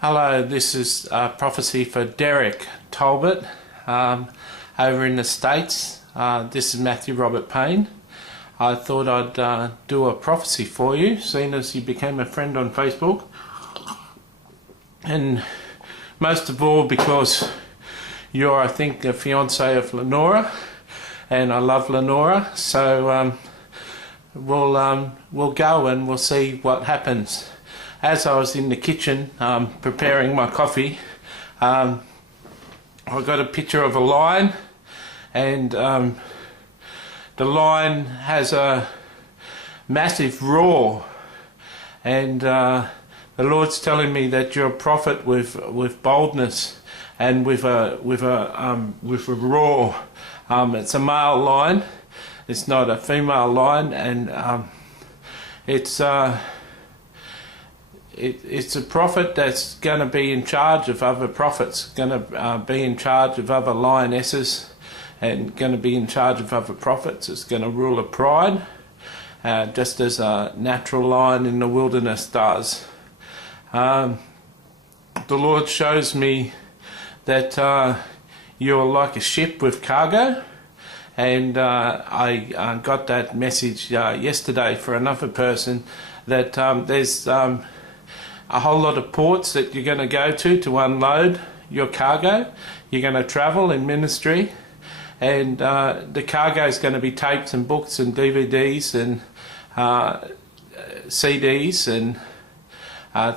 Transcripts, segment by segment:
Hello, this is prophecy for Derek Tolbert over in the States. This is Matthew Robert Payne. I thought I'd do a prophecy for you, seeing as you became a friend on Facebook. And most of all because you're, I think, a fiance of Lenora, and I love Lenora, so we'll go and we'll see what happens. As I was in the kitchen preparing my coffee, I got a picture of a lion, and the lion has a massive roar, and the Lord's telling me that you're a prophet with boldness and with a roar. It's a male lion. It's not a female lion, and it's a prophet that's going to be in charge of other prophets, going to be in charge of other lionesses, and going to be in charge of other prophets. It's going to rule a pride, just as a natural lion in the wilderness does. The Lord shows me that you're like a ship with cargo, and I got that message yesterday for another person, that there's a whole lot of ports that you're going to go to unload your cargo. You're going to travel in ministry, and the cargo is going to be tapes and books and DVDs and CDs and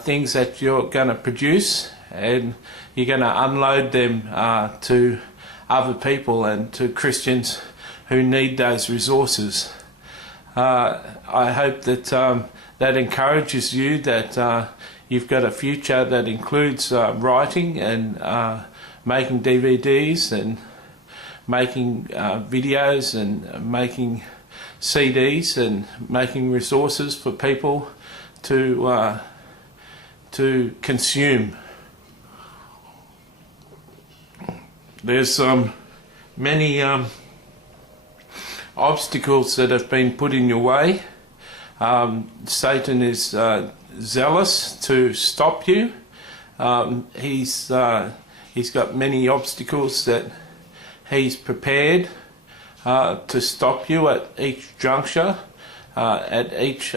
things that you're going to produce, and you're going to unload them to other people and to Christians who need those resources. I hope that that encourages you, that you've got a future that includes writing and making DVDs and making videos and making CDs and making resources for people to consume. There's many obstacles that have been put in your way. Satan is zealous to stop you. He's got many obstacles that he's prepared to stop you at each juncture, at each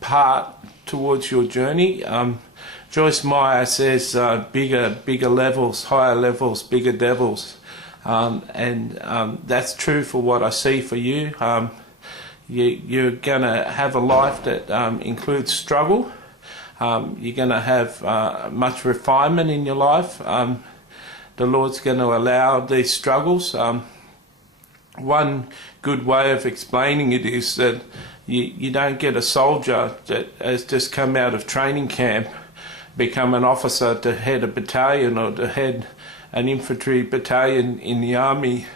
part towards your journey. Joyce Meyer says bigger levels, higher levels, bigger devils, and that's true for what I see for you. You're going to have a life that includes struggle. You're going to have much refinement in your life. The Lord's going to allow these struggles. One good way of explaining it is that you don't get a soldier that has just come out of training camp, become an officer to head a battalion or to head an infantry battalion in the army.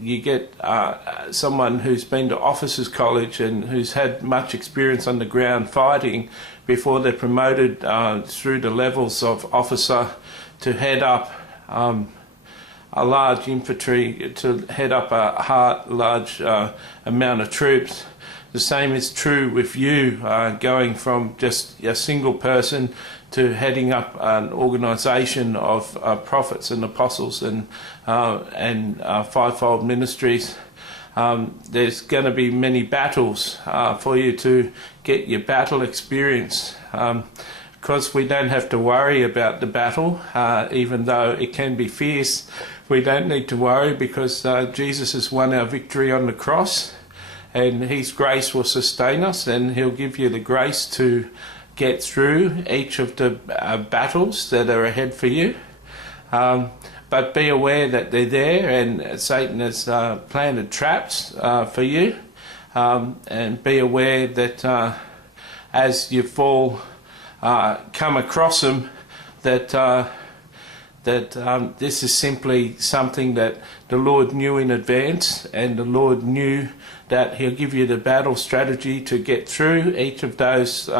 You get someone who's been to officers' college and who's had much experience on the ground fighting before they're promoted through the levels of officer to head up a large infantry, to head up a large amount of troops. The same is true with you, going from just a single person to heading up an organisation of prophets and apostles and fivefold ministries. There's going to be many battles for you to get your battle experience. Because we don't have to worry about the battle, even though it can be fierce. We don't need to worry, because Jesus has won our victory on the cross, and his grace will sustain us, and he'll give you the grace to get through each of the battles that are ahead for you. But be aware that they're there, and Satan has planted traps for you, and be aware that as you fall, come across them, that this is simply something that the Lord knew in advance, and the Lord knew that he'll give you the battle strategy to get through each of those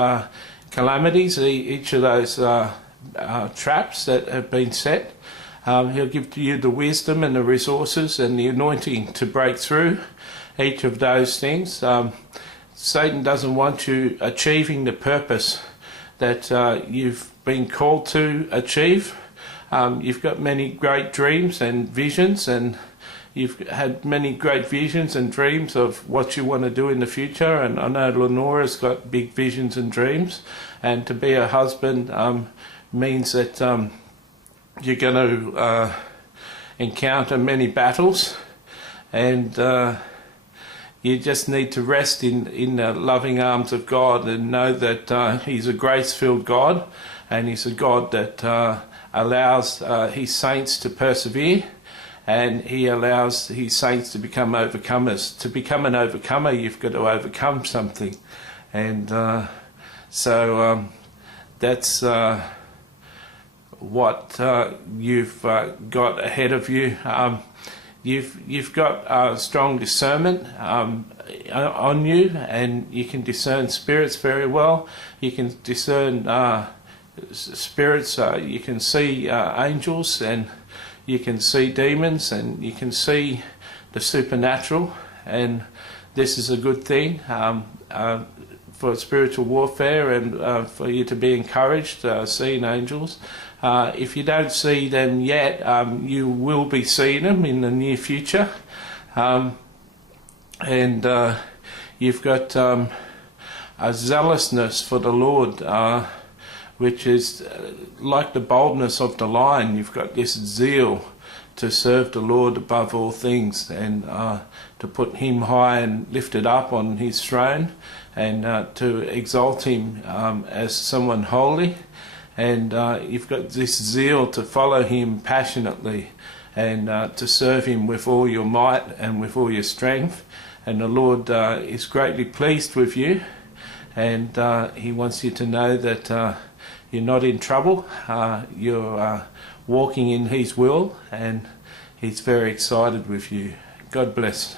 calamities, each of those traps that have been set. He'll give to you the wisdom and the resources and the anointing to break through each of those things. Satan doesn't want you achieving the purpose that you've been called to achieve. You've got many great dreams and visions, and you've had many great visions and dreams of what you want to do in the future. And I know Lenora's got big visions and dreams, and to be a husband means that you're going to encounter many battles, and you just need to rest in the loving arms of God and know that He's a grace-filled God, and He's a God that allows His saints to persevere, and He allows His saints to become overcomers. To become an overcomer, you've got to overcome something, and so that's what you've got ahead of you. You've got strong discernment on you, and you can discern spirits very well. You can discern spirits. You can see angels, and you can see demons, and you can see the supernatural. And this is a good thing for spiritual warfare, and for you to be encouraged seeing angels. If you don't see them yet, you will be seeing them in the near future. And you've got a zealousness for the Lord, which is like the boldness of the lion. You've got this zeal to serve the Lord above all things, and to put Him high and lifted up on His throne, and to exalt Him as someone holy. And you've got this zeal to follow Him passionately, and to serve Him with all your might and with all your strength. And the Lord is greatly pleased with you, and He wants you to know that you're not in trouble. You're walking in His will, and He's very excited with you. God bless.